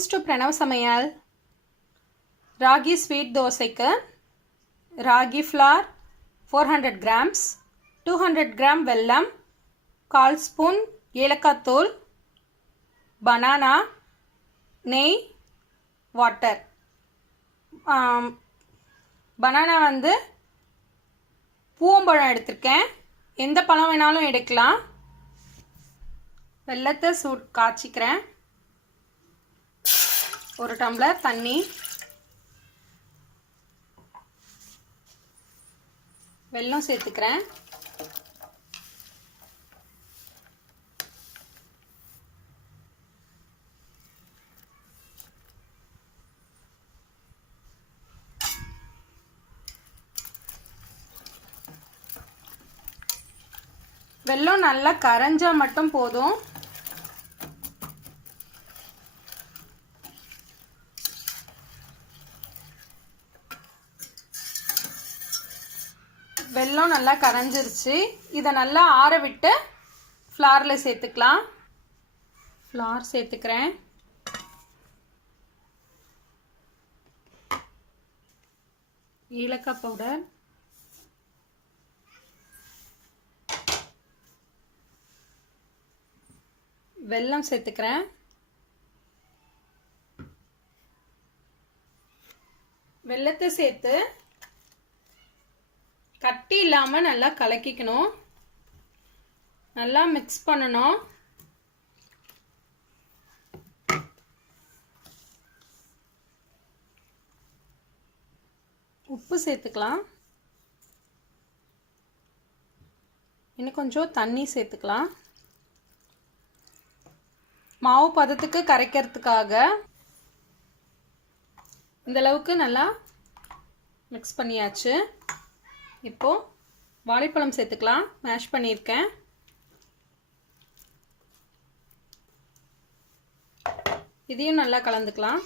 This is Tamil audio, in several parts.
comes to Pranav Samayal, Ragi sweet dosaikku, Ragi flour 400 grams, 200 gram vellam, 1/4 spoon ஏலக்காய் தூள், banana, நெய், water. banana வந்து பூவம்பழம் எடுத்திருக்கேன். எந்த பழம் வேணாலும் எடுக்கலாம். வெல்லத்தை காய்ச்சிக்கிறேன். 1 டம்ளர் தண்ணி, வெல்லம் சேர்த்துக்கிறேன். வெல்லம் நல்லா கரைஞ்சா மட்டும் போதும். வெல்லம் நல்லா கரைஞ்சிருச்சு. இதை நல்லா ஆற விட்டு ஃப்ளாரில் சேர்த்துக்கலாம். ஃப்ளார் சேர்த்துக்கிறேன். ஏலக்காய் பவுடர், வெல்லம் சேர்த்துக்கிறேன். வெல்லத்தை சேர்த்து கட்டி இல்லாமல் நல்லா கலக்கிக்கணும். நல்லா மிக்ஸ் பண்ணணும். உப்பு சேர்த்துக்கலாம். இன்னும் கொஞ்சம் தண்ணி சேர்த்துக்கலாம். மாவு பதத்துக்கு கரைக்கிறதுக்காக இந்த அளவுக்கு நல்லா மிக்ஸ் பண்ணியாச்சு. இப்போ வாழைப்பழம் சேர்த்துக்கலாம். மேஷ் பண்ணியிருக்கேன். இதையும் நல்லா கலந்துக்கலாம்.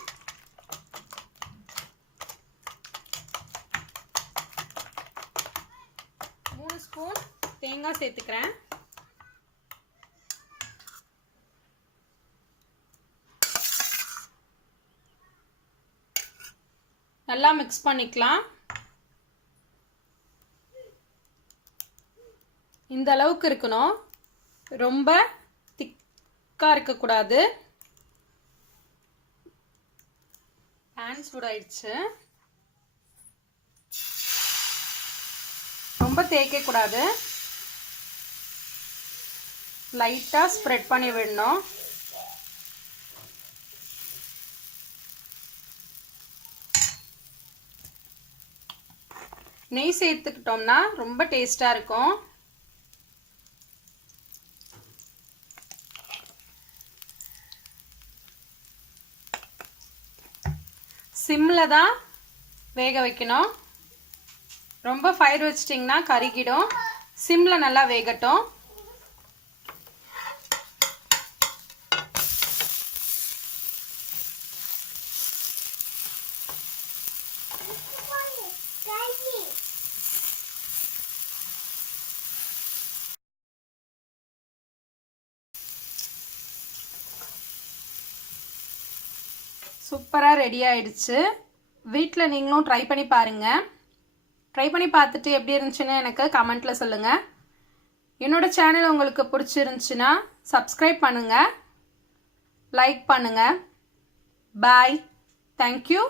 மூணு ஸ்பூன் தேங்காய் சேர்த்துக்கிறேன். நல்லா மிக்ஸ் பண்ணிக்கலாம். இந்த அளவுக்கு இருக்கணும். ரொம்ப திக்கா இருக்கக்கூடாது. பேன் சூடாயிடுச்சு. ரொம்ப தேய்க்க கூடாது. லைட்டா ஸ்ப்ரெட் பண்ணி விடணும். நெய் சேர்த்துக்கிட்டோம்னா ரொம்ப டேஸ்டா இருக்கும். சிம்ல தான் வேக வைக்கணும். ரொம்ப ஃபயர் வச்சிட்டிங்கன்னா கருகிடும். சிம்ல நல்லா வேகட்டும். சூப்பராக ரெடி ஆயிடுச்சு. வீட்டில் நீங்களும் ட்ரை பண்ணி பாருங்கள். ட்ரை பண்ணி பார்த்துட்டு எப்படி இருந்துச்சுன்னு எனக்கு கமெண்ட்டில் சொல்லுங்கள். என்னோட சேனல் உங்களுக்கு பிடிச்சிருந்துச்சுன்னா சப்ஸ்கிரைப் பண்ணுங்கள், லைக் பண்ணுங்கள். பாய். தேங்க்யூ.